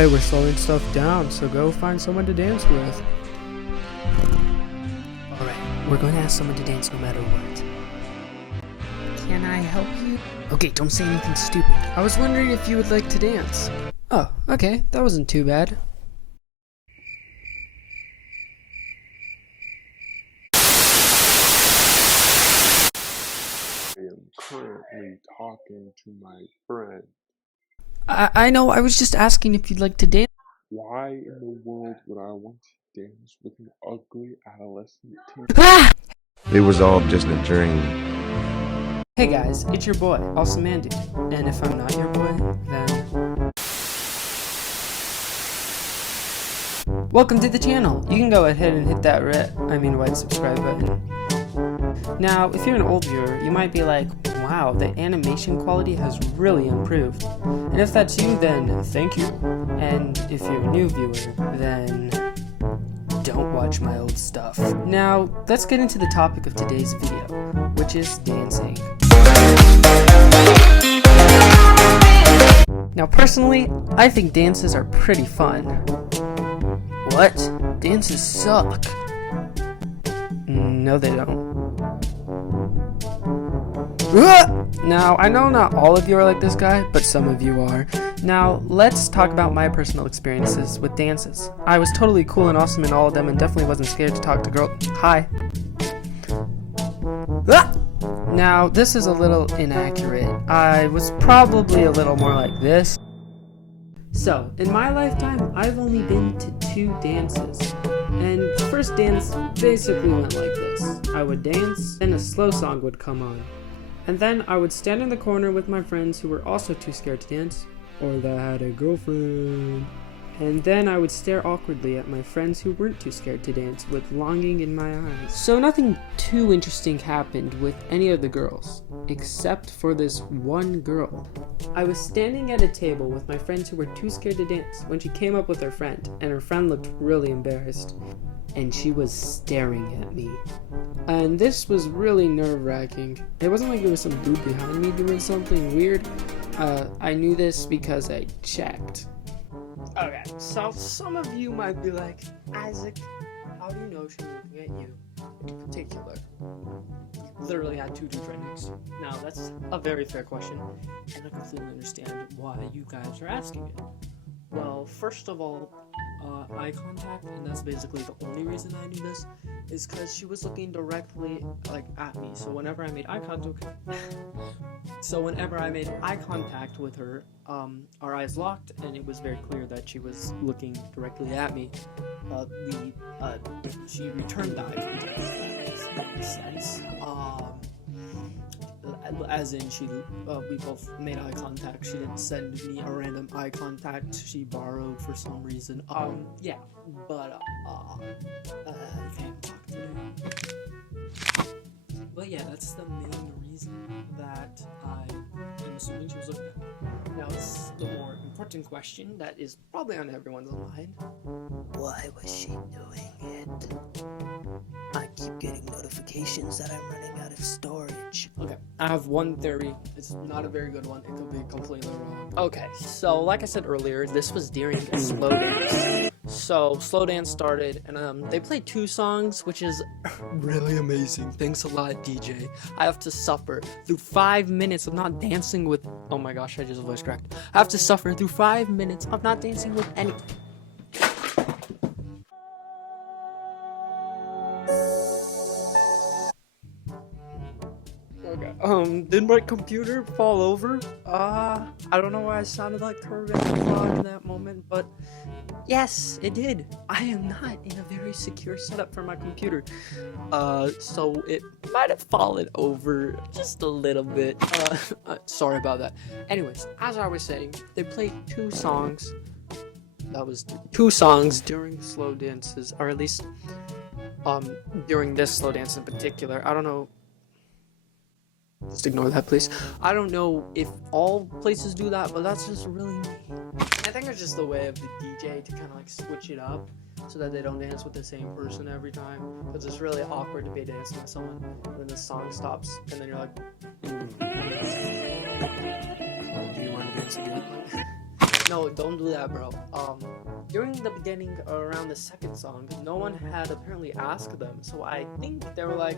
Alright, we're slowing stuff down, so go find someone to dance with. Alright, we're going to ask someone to dance no matter what. Can I help you? Okay, don't say anything stupid. I was wondering if you would like to dance. Oh, okay, that wasn't too bad. I am currently talking to my friend. I know, I was just asking if you'd like to dance. Why in the world would I want to dance with an ugly adolescent teen? Ah! It was all just a dream. Hey guys, it's your boy, Awesomemandude. And if I'm not your boy, then... Welcome to the channel! You can go ahead and hit that white subscribe button. Now, if you're an old viewer, you might be like, wow, the animation quality has really improved. And if that's you, then thank you. And if you're a new viewer, then don't watch my old stuff. Now, let's get into the topic of today's video, which is dancing. Now, personally, I think dances are pretty fun. What? Dances suck. No, they don't. Now, I know not all of you are like this guy, but some of you are. Now, let's talk about my personal experiences with dances. I was totally cool and awesome in all of them and definitely wasn't scared to talk to girls. Hi. Now, this is a little inaccurate. I was probably a little more like this. So, in my lifetime, I've only been to 2 dances. And the first dance basically went like this. I would dance, then a slow song would come on. And then I would stand in the corner with my friends who were also too scared to dance, or that had a girlfriend. And then I would stare awkwardly at my friends who weren't too scared to dance with longing in my eyes. So nothing too interesting happened with any of the girls, except for this one girl. I was standing at a table with my friends who were too scared to dance when she came up with her friend, and her friend looked really embarrassed. And she was staring at me. And this was really nerve-wracking. It wasn't like there was some dude behind me doing something weird. I knew this because I checked. Okay, so some of you might be like, Isaac, how do you know she was looking at you in particular? You literally had 2 trainings. Now, that's a very fair question, and I completely understand why you guys are asking it. Well, first of all, eye contact, and that's basically the only reason I knew this, is because she was looking directly, at me. So whenever I made eye contact with her, our eyes locked, and it was very clear that she was looking directly at me. She returned the eye contact, if that makes sense. As in, we both made eye contact. She didn't send me a random eye contact. She borrowed for some reason. Yeah, but, you can't talk to me. But yeah, that's the main reason that I'm assuming she was looking at me. Now, it's the more important question that is probably on everyone's mind. Why was she doing it? I keep getting notifications that I'm running out of storage. Okay, I have one theory. It's not a very good one. It could be completely wrong. Okay, so like I said earlier, this was during a slow dance. So, slow dance started, and they played 2 songs, which is really amazing. Thanks a lot, DJ. I have to suffer through 5 minutes of not dancing with... Oh my gosh, I just voice cracked. I have to suffer through 5 minutes of not dancing with any... Okay. Did my computer fall over? I don't know why I sounded like Kermit the Frog in that moment, but yes, it did. I am not in a very secure setup for my computer. So it might have fallen over just a little bit. Sorry about that. Anyways, as I was saying, they played 2 songs. That was 2 songs during slow dances, or at least, during this slow dance in particular. I don't know. Just ignore that, please. I don't know if all places do that, but that's just really me. I think it's just the way of the DJ to kind of switch it up so that they don't dance with the same person every time. Because it's really awkward to be dancing with someone when the song stops and then you're like, do you want to dance again? No, don't do that, bro. During the beginning, around the second song, no one had apparently asked them, so I think they were like,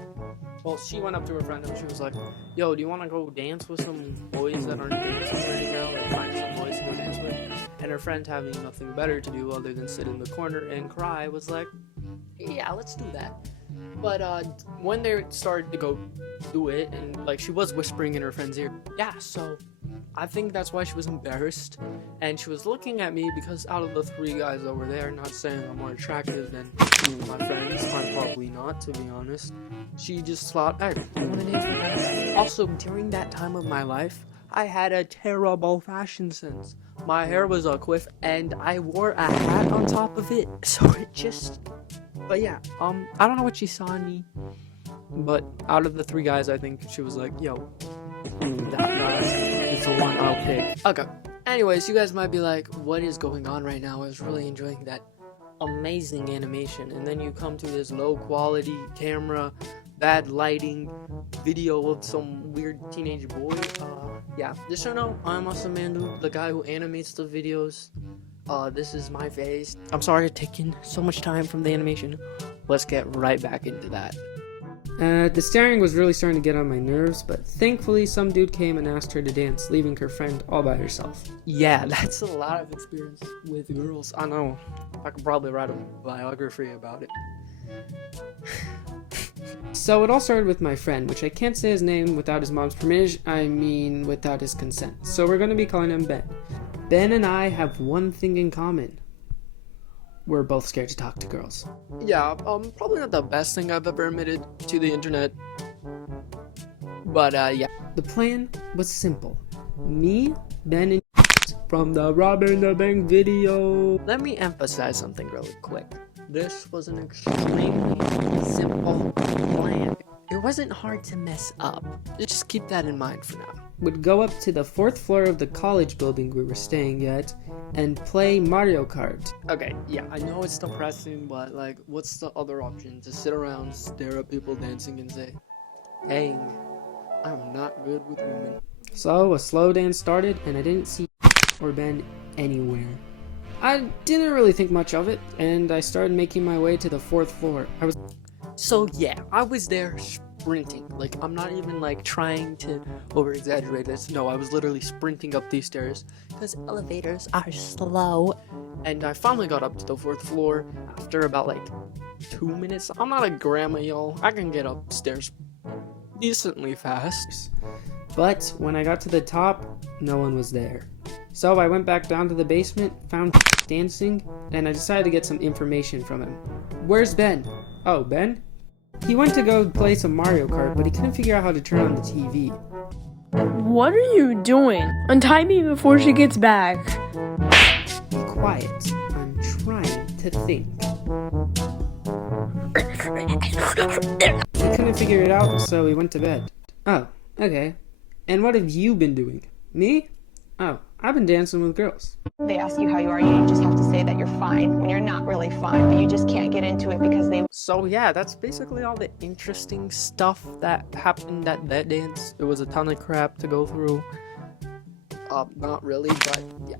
well, she went up to her friend and she was like, yo, do you want to go dance with some boys that aren't dancing right now, or find some boys to go dance with? And her friend, having nothing better to do other than sit in the corner and cry, was like, yeah, let's do that. But when they started to go do it, and like she was whispering in her friend's ear, yeah, so I think that's why she was embarrassed, and she was looking at me because out of the three guys that were there, not saying I'm more attractive than my friends, I'm probably not, to be honest, she just thought, hey, I want to dance with her. Also, during that time of my life, I had a terrible fashion sense. My hair was a quiff, and I wore a hat on top of it, so it just... But yeah, I don't know what she saw in me, but out of the three guys, I think she was like, yo, that guy is the one I'll pick. Okay, anyways, you guys might be like, what is going on right now? I was really enjoying that amazing animation, and then you come to this low quality camera, bad lighting video of some weird teenage boy. Yeah, just so you know, I'm Awesomemandude, the guy who animates the videos. This is my face. I'm sorry it's taking so much time from the animation. Let's get right back into that. The staring was really starting to get on my nerves, but thankfully some dude came and asked her to dance, leaving her friend all by herself. Yeah, that's a lot of experience with girls. I know. I could probably write a biography about it. So it all started with my friend, which I can't say his name without his mom's permission, without his consent. So we're going to be calling him Ben. Ben and I have one thing in common. We're both scared to talk to girls. Yeah, probably not the best thing I've ever admitted to the internet. But, yeah. The plan was simple. Me, Ben, and from the robbing the bank video. Let me emphasize something really quick. This was an extremely simple plan. It wasn't hard to mess up. Just keep that in mind for now. Would go up to the 4th floor of the college building we were staying at and play Mario Kart. Okay, yeah, I know it's depressing, but like, what's the other option? To sit around, stare at people dancing and say, dang, I'm not good with women. So a slow dance started and I didn't see or Ben anywhere. I didn't really think much of it, and I started making my way to the 4th floor. So yeah, I was there sprinting. Like, I'm not even like trying to over exaggerate this. No, I was literally sprinting up these stairs because elevators are slow. And I finally got up to the 4th floor after about like 2 minutes. I'm not a grandma, y'all. I can get upstairs decently fast. But when I got to the top, no one was there. So I went back down to the basement, found dancing, and I decided to get some information from him. Where's Ben? Oh, Ben? He went to go play some Mario Kart, but he couldn't figure out how to turn on the TV. What are you doing? Untie me before she gets back. Be quiet. I'm trying to think. He couldn't figure it out, so he went to bed. Oh, okay. And what have you been doing? Me? Oh, I've been dancing with girls. They ask you how you are, you just have to say that you're fine when you're not really fine, but you just can't get into it because they... So yeah, that's basically all the interesting stuff that happened at that dance. It was a ton of crap to go through. Not really, but yeah,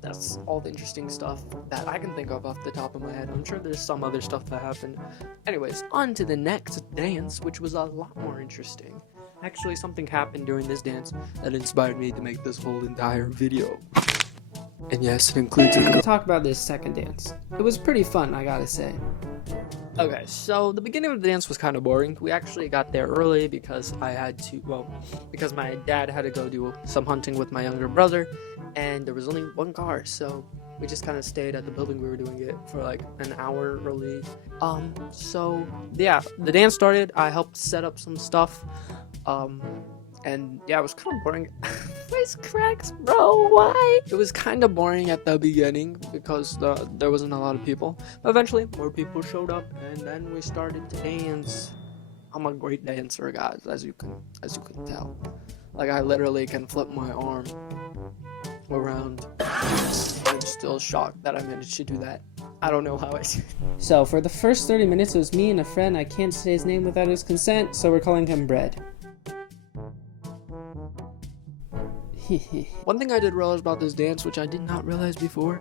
that's all the interesting stuff that I can think of off the top of my head. I'm sure there's some other stuff that happened. Anyways, on to the next dance, which was a lot more interesting. Actually, something happened during this dance that inspired me to make this whole entire video. And yes, it includes We'll talk about this second dance. It was pretty fun, I gotta say. Okay, so the beginning of the dance was kind of boring. We actually got there early because because my dad had to go do some hunting with my younger brother, and there was only one car, so we just kind of stayed at the building we were doing it for like an hour early. So yeah, the dance started. I helped set up some stuff. And yeah, it was kind of boring. Voice cracks, bro, why? It was kind of boring at the beginning because there wasn't a lot of people. But eventually, more people showed up, and then we started to dance. I'm a great dancer, guys, as you can tell. Like, I literally can flip my arm around. I'm still shocked that I managed to do that. I don't know how I did. So for the first 30 minutes, it was me and a friend. I can't say his name without his consent, so we're calling him Bread. One thing I did realize about this dance, which I did not realize before,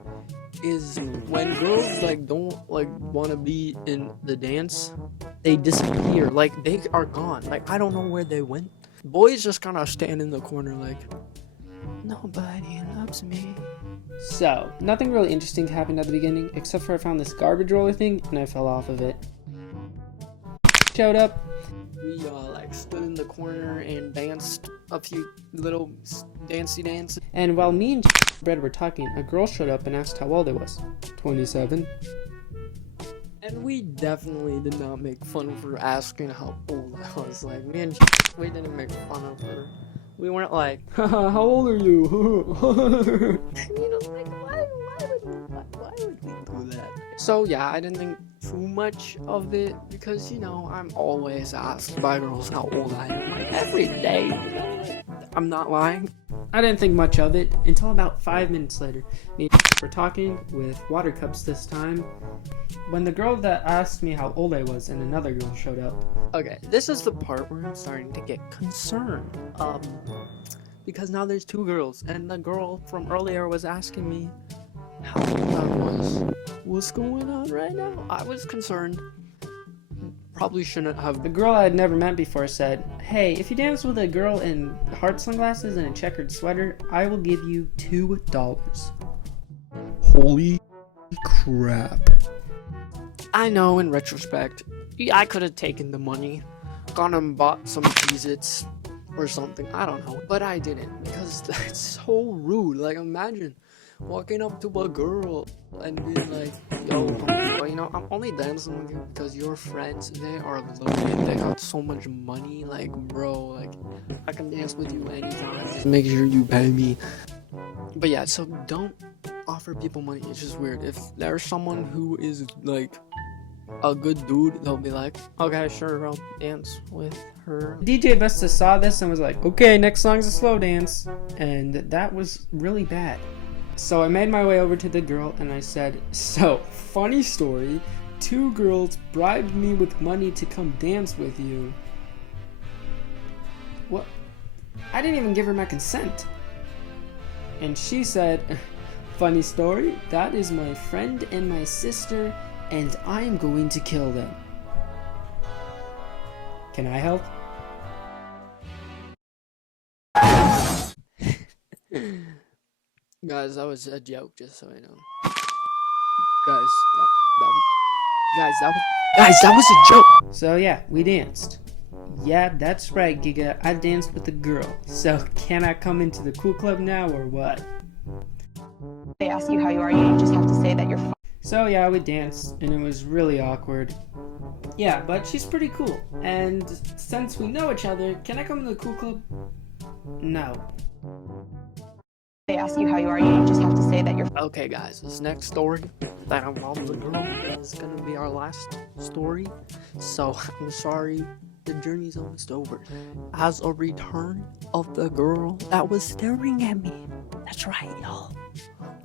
is when girls like don't like want to be in the dance, they disappear. Like they are gone. Like I don't know where they went. Boys just kind of stand in the corner like nobody loves me. So, nothing really interesting happened at the beginning, except for I found this garbage roller thing, and I fell off of it. Showed up. We like stood in the corner and danced a few little dancey dances. And while me and Brad were talking, a girl showed up and asked how old I was. 27. And we definitely did not make fun of her asking how old I was. Like, me and we didn't make fun of her. We weren't like, How old are you? you know, like, why would we do that? So, yeah, I didn't think too much of it because, you know, I'm always asked by girls how old I am. Like, every day. You know, like, I'm not lying. I didn't think much of it until about 5 minutes later. Me and were talking with water cups this time when the girl that asked me how old I was and another girl showed up. Okay, this is the part where I'm starting to get concerned. Because now there's two girls, and the girl from earlier was asking me how old I was. What's going on right now? I was concerned. Probably shouldn't have. The girl I had never met before said, "Hey, if you dance with a girl in heart sunglasses and a checkered sweater, I will give you $2. Holy crap. I know in retrospect, I could have taken the money, gone and bought some Cheez-Its or something, I don't know. But I didn't, because that's so rude. Like, imagine walking up to a girl and being like, yo, you know, I'm only dancing with you because your friends, they are loaded, they got so much money, like, bro, like, I can dance with you anytime, just make sure you pay me. But yeah, so don't offer people money. It's just weird. If there's someone who is like a good dude, they'll be like, okay, sure, I'll dance with her. DJ Busta saw this and was like, okay, next song's a slow dance. And that was really bad. So I made my way over to the girl and I said, so, funny story, 2 girls bribed me with money to come dance with you. What? I didn't even give her my consent. And she said, funny story, that is my friend and my sister, and I am going to kill them. Can I help? Guys, that was a joke, just so I know. Guys, that was a joke. So yeah, we danced. Yeah, that's right, Giga. I danced with a girl. So can I come into the cool club now or what? They ask you how you are, you just have to say that you're fine. So yeah, we danced and it was really awkward. Yeah, but she's pretty cool. And since we know each other, can I come to the cool club? No. They ask you how you are, you just have to say that you're fine. Okay, guys, this next story that involves a girl is gonna be our last story. So I'm sorry, the journey's almost over. As a return of the girl that was staring at me. That's right, y'all.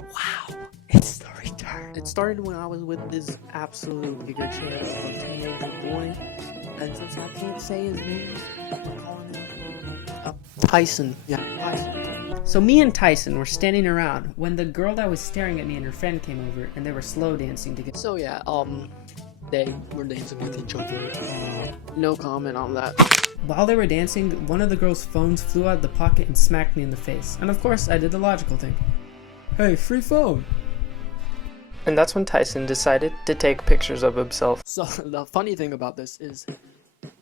Wow, it's the return. It started when I was with this absolute bigger chair of a teenage boy, and since I can't say his name, we're calling him Tyson. Yeah, Tyson. So me and Tyson were standing around when the girl that was staring at me and her friend came over and they were slow dancing together. So yeah, they were dancing with each other. No comment on that. While they were dancing, one of the girl's phones flew out of the pocket and smacked me in the face. And of course, I did the logical thing. Hey, free phone! And that's when Tyson decided to take pictures of himself. So the funny thing about this is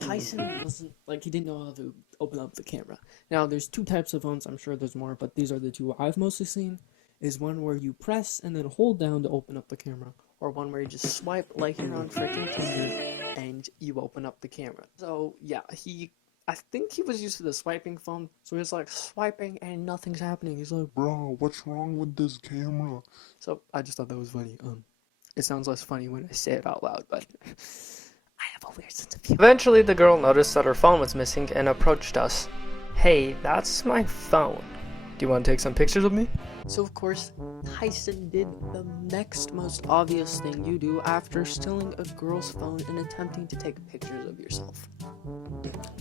Tyson wasn't, like, he didn't know how to open up the camera. Now, there's 2 types of phones, I'm sure there's more, but these are the 2 I've mostly seen. Is one where you press and then hold down to open up the camera, or one where you just swipe like you're on freaking Tinder and you open up the camera. So yeah, I think he was used to the swiping phone, so he's like swiping and nothing's happening. He's like, Bro, what's wrong with this camera? so I just thought that was funny. It sounds less funny when I say it out loud, but I have a weird sense of humor. Eventually, the girl noticed that her phone was missing and approached us. Hey, that's my phone. Do you want to take some pictures of me? So of course, Tyson did the next most obvious thing you do after stealing a girl's phone and attempting to take pictures of yourself.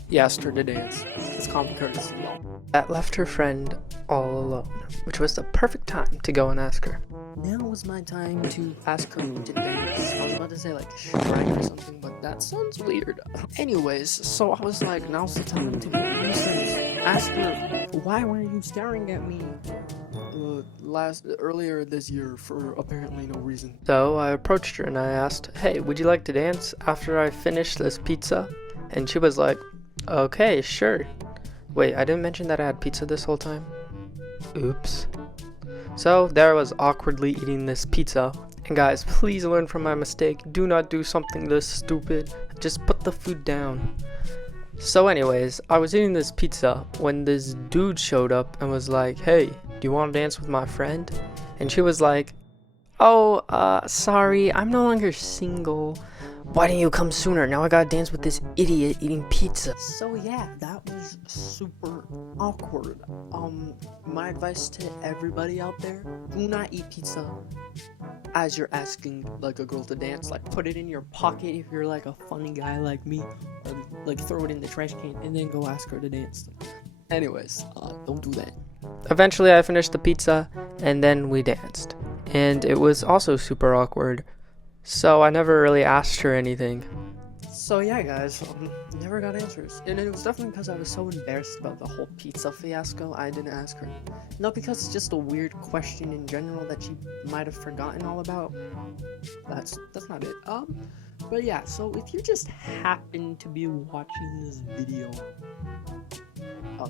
He asked her to dance. It's common courtesy, y'all. That left her friend all alone, which was the perfect time to go and ask her. Now was my time to ask her to dance. I was about to say like shrine or something, but that sounds weird. Anyways, so I was like, now's the time to get research. Ask her, why were you staring at me earlier this year for apparently no reason? So I approached her and I asked, hey, would you like to dance after I finish this pizza? And she was like, okay, sure. Wait, I didn't mention that I had pizza this whole time? Oops. So there I was awkwardly eating this pizza. And guys, please learn from my mistake. Do not do something this stupid. Just put the food down. So anyways, I was eating this pizza when this dude showed up and was like, hey, do you want to dance with my friend? And she was like, oh, sorry, I'm no longer single. Why didn't you come sooner? Now I gotta dance with this idiot eating pizza. So yeah, that was super awkward. My advice to everybody out there, do not eat pizza as you're asking like a girl to dance. Like put it in your pocket if you're like a funny guy like me, or like throw it in the trash can and then go ask her to dance. Anyways, don't do that. Eventually I finished the pizza and then we danced. And it was also super awkward. So I never really asked her anything. So yeah, guys, never got answers. And it was definitely because I was so embarrassed about the whole pizza fiasco, I didn't ask her. Not because it's just a weird question in general that she might have forgotten all about. That's not it. But yeah, so if you just happen to be watching this video,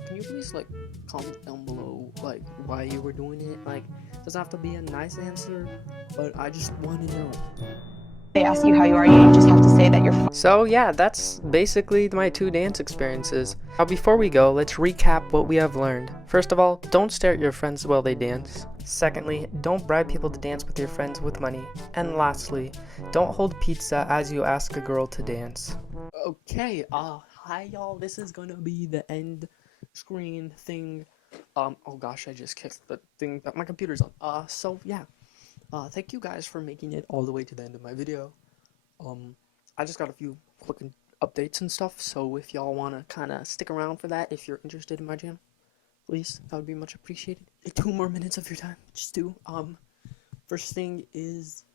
can you please like comment down below like why you were doing it? Like, it doesn't have to be a nice answer, but I just want to know. They ask you how you are, you just have to say that you're fine. So yeah, that's basically my 2 dance experiences. Now before we go, let's recap what we have learned. First of all, don't stare at your friends while they dance. Secondly, don't bribe people to dance with your friends with money. And lastly, don't hold pizza as you ask a girl to dance. Okay, hi y'all, this is gonna be the end screen thing. Oh gosh, I just kicked the thing that my computer's on. So yeah. Thank you guys for making it all the way to the end of my video. I just got a few quick updates and stuff, so if y'all want to kind of stick around for that, if you're interested in my channel, please, that would be much appreciated. 2 more minutes of your time, just do. First thing is,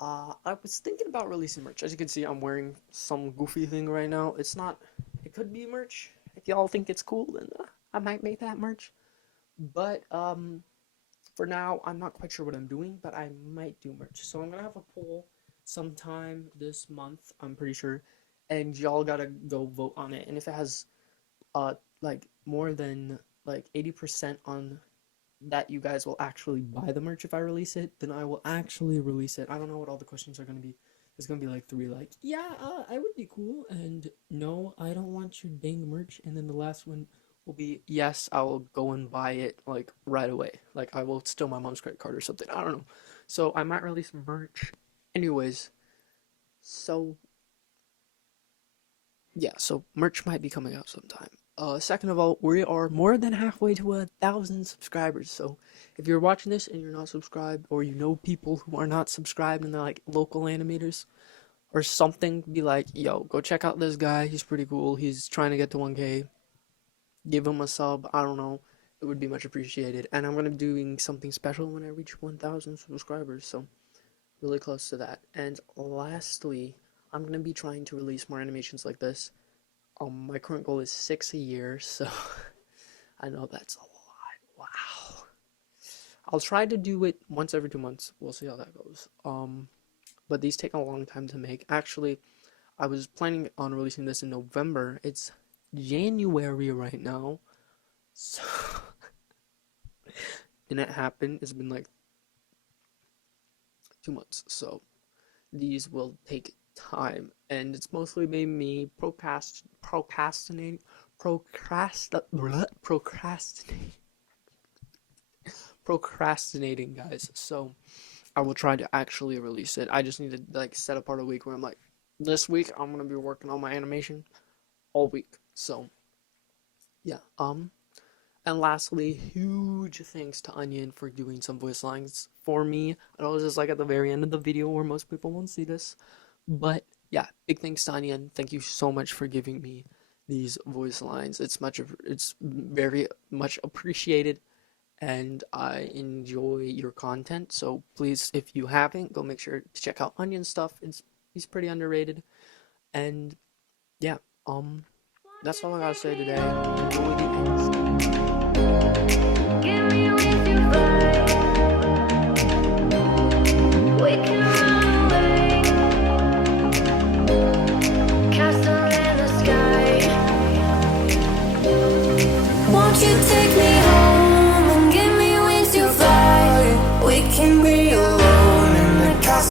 I was thinking about releasing merch. As you can see, I'm wearing some goofy thing right now. It could be merch. If y'all think it's cool, then I might make that merch. But, for now, I'm not quite sure what I'm doing, but I might do merch. So I'm gonna have a poll sometime this month, I'm pretty sure, and y'all gotta go vote on it. And if it has, like, more than, like, 80% on that you guys will actually buy the merch if I release it, then I will actually release it. I don't know what all the questions are gonna be. There's gonna be, like, 3, like, yeah, I would be cool, and no, I don't want your dang merch, and then the last one will be, yes, I will go and buy it, like, right away. Like, I will steal my mom's credit card or something. I don't know. So, I might release merch. Anyways, so, yeah, so merch might be coming out sometime. Second of all, we are more than halfway to 1,000 subscribers. So, if you're watching this and you're not subscribed, or you know people who are not subscribed and they're, like, local animators, or something, be like, yo, go check out this guy. He's pretty cool. He's trying to get to 1K. Give him a sub, I don't know, it would be much appreciated. And I'm gonna be doing something special when I reach 1,000 subscribers, so really close to that. And lastly, I'm gonna be trying to release more animations like this. My current goal is 6 a year, so I know that's a lot. Wow. I'll try to do it once every 2 months. We'll see how that goes. But these take a long time to make. Actually, I was planning on releasing this in November. It's January right now, so and it happened. It's been like 2 months, so these will take time, and it's mostly made me procrastinating, guys. So I will try to actually release it. I just need to like set apart a week where I'm like, this week I'm gonna be working on my animation all week. So yeah, And lastly, huge thanks to Onion for doing some voice lines for me. I know this is like at the very end of the video where most people won't see this. But yeah, big thanks to Onion. Thank you so much for giving me these voice lines. It's very much appreciated, and I enjoy your content. So please, if you haven't, go make sure to check out Onion stuff. He's pretty underrated. And yeah, that's all I gotta say today. Enjoy the end.